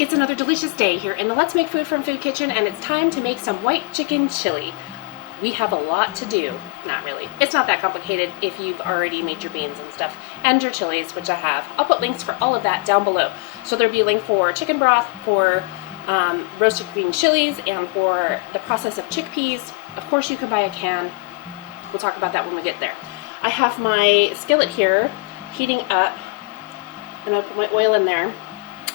It's another delicious day here in the Let's Make Food from Food Kitchen, and it's time to make some white chicken chili. We have a lot to do. Not really. It's not that complicated if you've already made your beans and stuff, and your chilies, which I have. I'll put links for all of that down below. So there'll be a link for chicken broth, for roasted green chilies, and for the process of chickpeas. Of course, you can buy a can. We'll talk about that when we get there. I have my skillet here heating up, and I'll put my oil in there.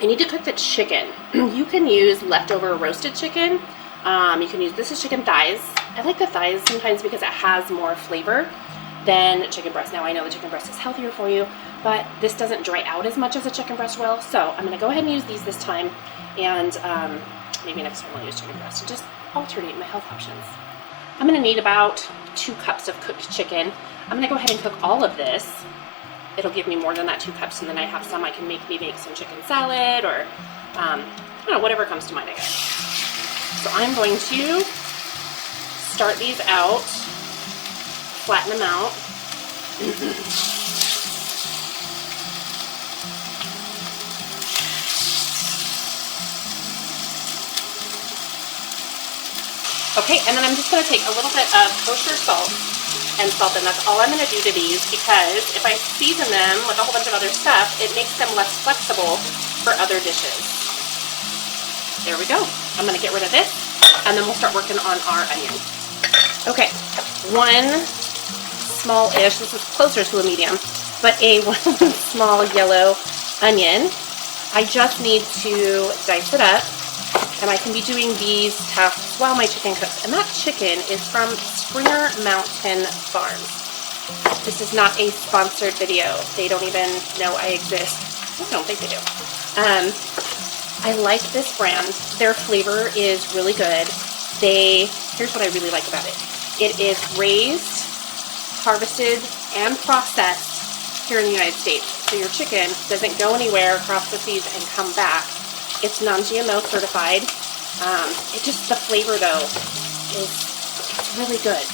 I need to cook the chicken. You can use leftover roasted chicken. You can use, this is chicken thighs. I like the thighs sometimes because it has more flavor than chicken breast. Now I know the chicken breast is healthier for you, but this doesn't dry out as much as a chicken breast will. So I'm gonna go ahead and use these this time, and maybe next time I'll use chicken breast and just alternate my health options. I'm gonna need about 2 cups of cooked chicken. I'm gonna go ahead and cook all of this. It'll give me more than that 2 cups, and then I have some I can maybe make some chicken salad, or I don't know, whatever comes to mind, I guess. So I'm going to start these out, flatten them out. Okay, and then I'm just going to take a little bit of kosher salt and salt them. That's all I'm going to do to these, because if I season them with a whole bunch of other stuff, it makes them less flexible for other dishes. There we go. I'm going to get rid of this, and then we'll start working on our onion. Okay, 1 small-ish, this is closer to a medium, but a 1 small yellow onion. I just need to dice it up, and I can be doing these tasks while my chicken cooks. And that chicken is from Springer Mountain Farms. This is not a sponsored video. They don't even know I exist. I don't think they do. I like this brand. Their flavor is really good. Here's what I really like about it. It is raised, harvested, and processed here in the United States. So your chicken doesn't go anywhere across the seas and come back. It's non-GMO certified. The flavor though it's really good.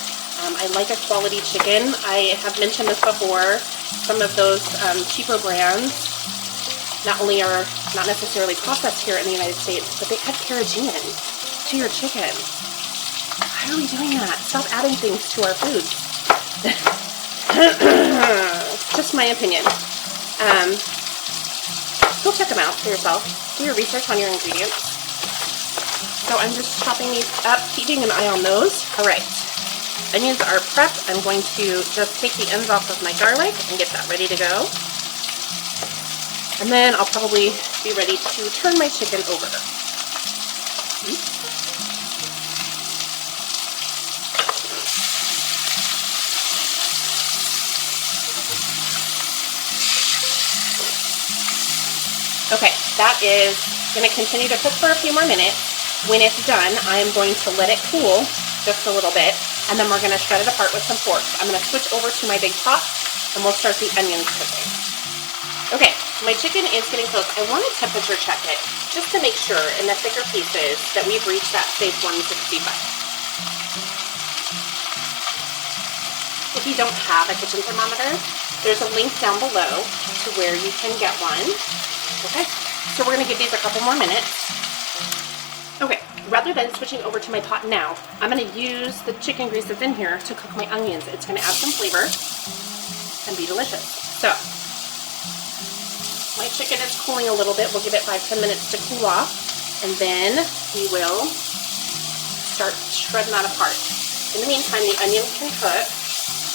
I like a quality chicken. I have mentioned this before. Some of those cheaper brands not only are not necessarily processed here in the United States, but they add carrageenan to your chicken. Why are we doing that? Stop adding things to our foods. Just my opinion. Go check them out for yourself. Do your research on your ingredients. So I'm just chopping these up, keeping an eye on those. All right, onions are prepped. I'm going to just take the ends off of my garlic and get that ready to go. And then I'll probably be ready to turn my chicken over. Okay, that is going to continue to cook for a few more minutes. When it's done, I'm going to let it cool just a little bit, and then we're going to shred it apart with some forks. I'm going to switch over to my big pot, and we'll start the onions cooking. Okay, my chicken is getting close. I want to temperature check it, just to make sure in the thicker pieces that we've reached that safe 165. If you don't have a kitchen thermometer, there's a link down below to where you can get one. Okay, so we're going to give these a couple more minutes. Okay, rather than switching over to my pot now, I'm going to use the chicken grease that's in here to cook my onions. It's going to add some flavor and be delicious. So, my chicken is cooling a little bit. We'll give it 5-10 minutes to cool off, and then we will start shredding that apart. In the meantime, the onions can cook.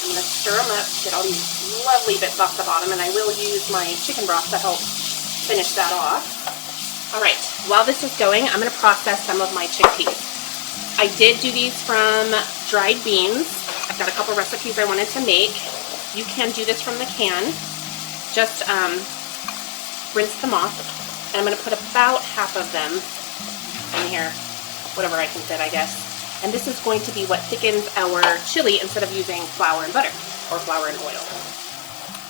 I'm going to stir them up, get all these lovely bits off the bottom, and I will use my chicken broth to help finish that off. All right, while this is going, I'm going to process some of my chickpeas. I did do these from dried beans. I've got a couple recipes I wanted to make. You can do this from the can. Just rinse them off, and I'm going to put about half of them in here, whatever I can fit, I guess. And this is going to be what thickens our chili instead of using flour and butter or flour and oil.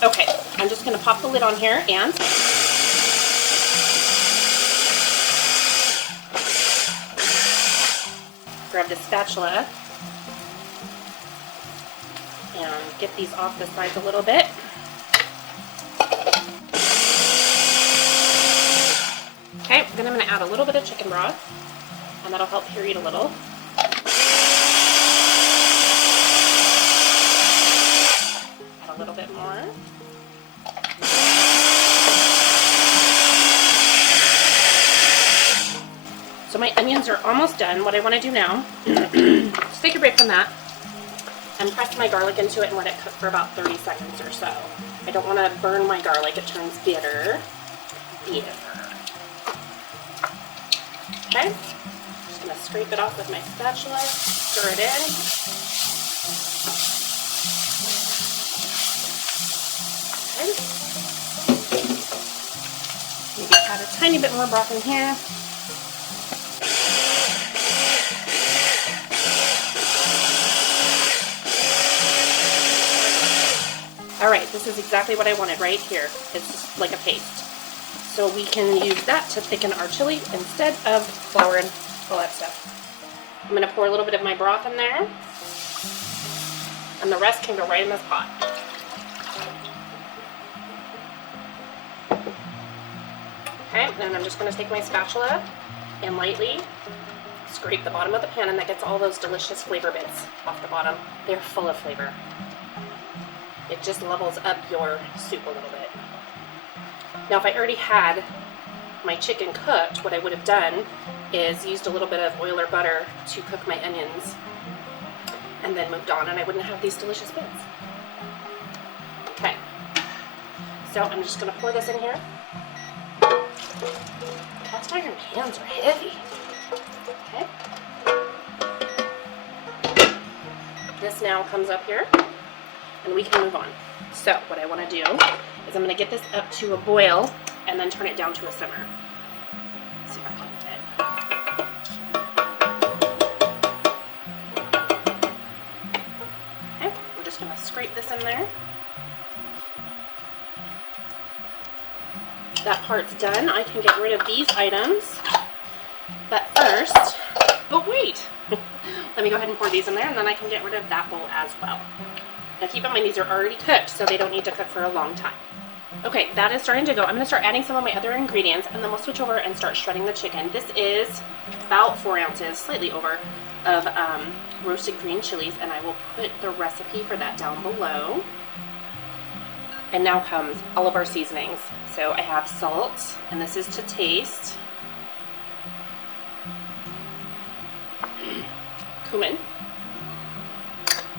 Okay, I'm just going to pop the lid on here and grab the spatula and get these off the sides a little bit. Okay, then I'm going to add a little bit of chicken broth, and that'll help puree it a little. Add a little bit more. So my onions are almost done. What I want to do now is take a break from that and press my garlic into it and let it cook for about 30 seconds or so. I don't want to burn my garlic. It turns bitter. Okay, just going to scrape it off with my spatula, stir it in. Okay. Maybe add a tiny bit more broth in here. Alright, this is exactly what I wanted right here. It's just like a paste. So we can use that to thicken our chili instead of flour and all that stuff. I'm going to pour a little bit of my broth in there. And the rest can go right in this pot. Okay, and I'm just going to take my spatula and lightly scrape the bottom of the pan, and that gets all those delicious flavor bits off the bottom. They're full of flavor. It just levels up your soup a little bit. Now, if I already had my chicken cooked, what I would have done is used a little bit of oil or butter to cook my onions and then moved on, and I wouldn't have these delicious bits. Okay, so I'm just going to pour this in here. Cast iron pans are heavy. Okay. This now comes up here, and we can move on. So what I want to do is I'm going to get this up to a boil and then turn it down to a simmer. Let's see if I can get it. Okay, we're just going to scrape this in there. That part's done. I can get rid of these items. But first, but wait! Let me go ahead and pour these in there, and then I can get rid of that bowl as well. Now keep in mind, these are already cooked, so they don't need to cook for a long time. Okay, that is starting to go. I'm going to start adding some of my other ingredients, and then we'll switch over and start shredding the chicken. This is about 4 ounces, slightly over, of roasted green chilies, and I will put the recipe for that down below. And now comes all of our seasonings. So I have salt, and this is to taste.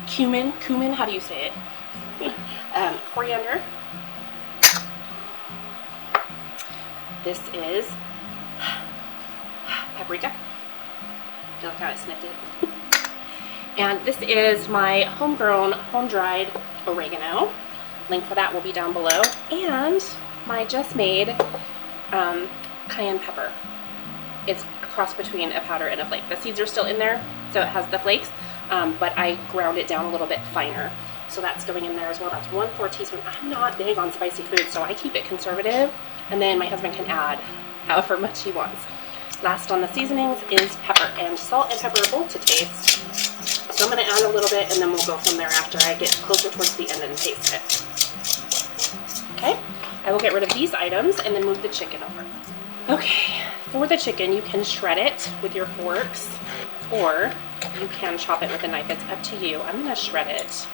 Cumin, how do you say it? Coriander. This is paprika. Feel like how I sniffed it. And this is my homegrown, home-dried oregano. Link for that will be down below. And my just made cayenne pepper. It's a cross between a powder and a flake. The seeds are still in there, so it has the flakes, but I ground it down a little bit finer. So that's going in there as well. That's 1/4 teaspoon. I'm not big on spicy food, so I keep it conservative, and then my husband can add however much he wants. Last on the seasonings is pepper, and salt and pepper are both to taste. So I'm going to add a little bit, and then we'll go from there after I get closer towards the end and taste it. Okay, I will get rid of these items and then move the chicken over. Okay, for the chicken, you can shred it with your forks, or you can chop it with a knife. It's up to you. I'm going to shred it.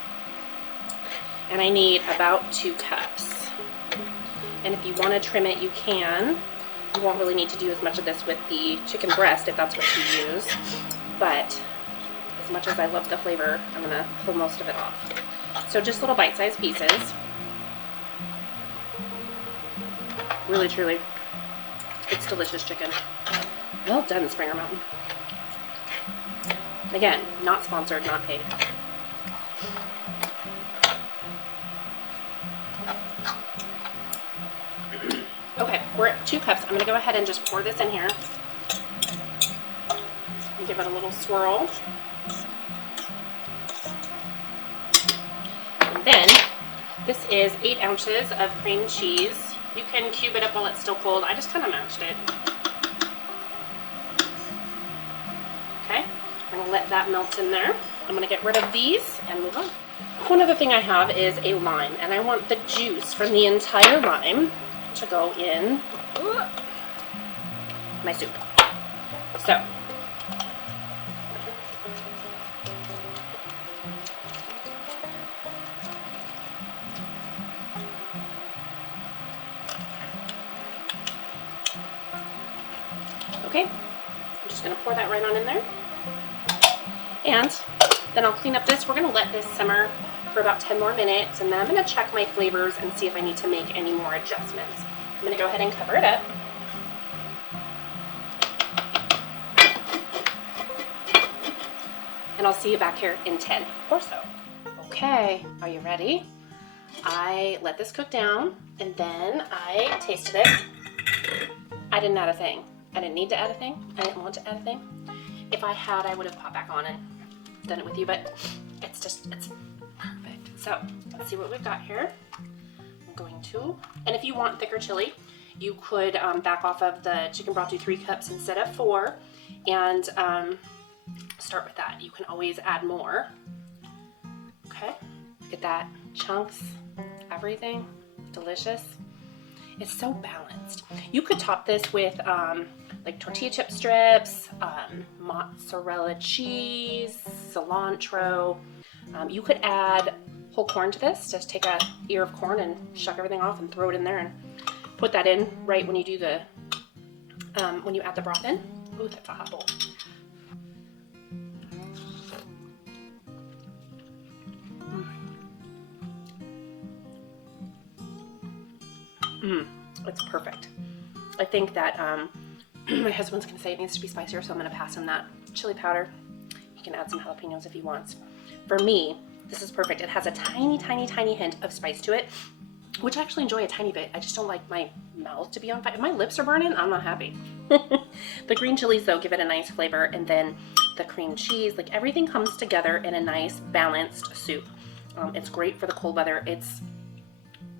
And I need about 2 cups. And if you want to trim it, you can. You won't really need to do as much of this with the chicken breast if that's what you use. But as much as I love the flavor, I'm going to pull most of it off. So just little bite-sized pieces. Really, truly, it's delicious chicken. Well done, Springer Mountain. Again, not sponsored, not paid. Okay, we're at 2 cups. I'm going to go ahead and just pour this in here. And give it a little swirl. And then, this is 8 ounces of cream cheese. You can cube it up while it's still cold. I just kind of mashed it. Okay, I'm going to let that melt in there. I'm going to get rid of these and move on. One other thing I have is a lime, and I want the juice from the entire lime to go in my soup. So, okay, I'm just gonna pour that right on in there. And then I'll clean up this. We're gonna let this simmer for about 10 more minutes, and then I'm gonna check my flavors and see if I need to make any more adjustments. I'm gonna go ahead and cover it up. And I'll see you back here in 10 or so. Okay, are you ready? I let this cook down, and then I tasted it. I didn't add a thing. I didn't need to add a thing. I didn't want to add a thing. If I had, I would have popped back on and done it with you, but it's perfect. So let's see what we've got here. I'm going to, and if you want thicker chili, you could back off of the chicken broth to 3 cups instead of 4, and start with that. You can always add more. Okay, look at that, chunks, everything, delicious. It's so balanced. You could top this with like tortilla chip strips, mozzarella cheese, cilantro. You could add whole corn to this. Just take a ear of corn and shuck everything off and throw it in there and put that in right when you do the, when you add the broth in. Ooh, that's a hot bowl. It's perfect. I think that my husband's gonna say it needs to be spicier, so I'm gonna pass him that chili powder. He can add some jalapenos if he wants. For me, this is perfect. It has a tiny, tiny, tiny hint of spice to it, which I actually enjoy a tiny bit. I just don't like my mouth to be on fire. If my lips are burning, I'm not happy. The green chilies, though, give it a nice flavor, and then the cream cheese, like everything comes together in a nice, balanced soup. It's great for the cold weather. It's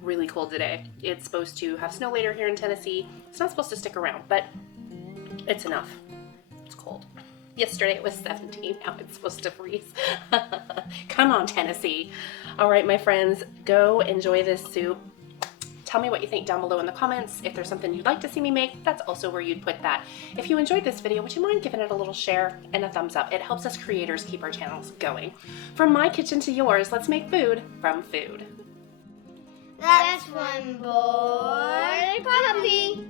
really cold today. It's supposed to have snow later here in Tennessee. It's not supposed to stick around, but it's enough. It's cold. Yesterday it was 17, now it's supposed to freeze. Come on, Tennessee. All right, my friends, go enjoy this soup. Tell me what you think down below in the comments. If there's something you'd like to see me make, that's also where you'd put that. If you enjoyed this video, would you mind giving it a little share and a thumbs up? It helps us creators keep our channels going. From my kitchen to yours, let's make food from food. That's one boy puppy.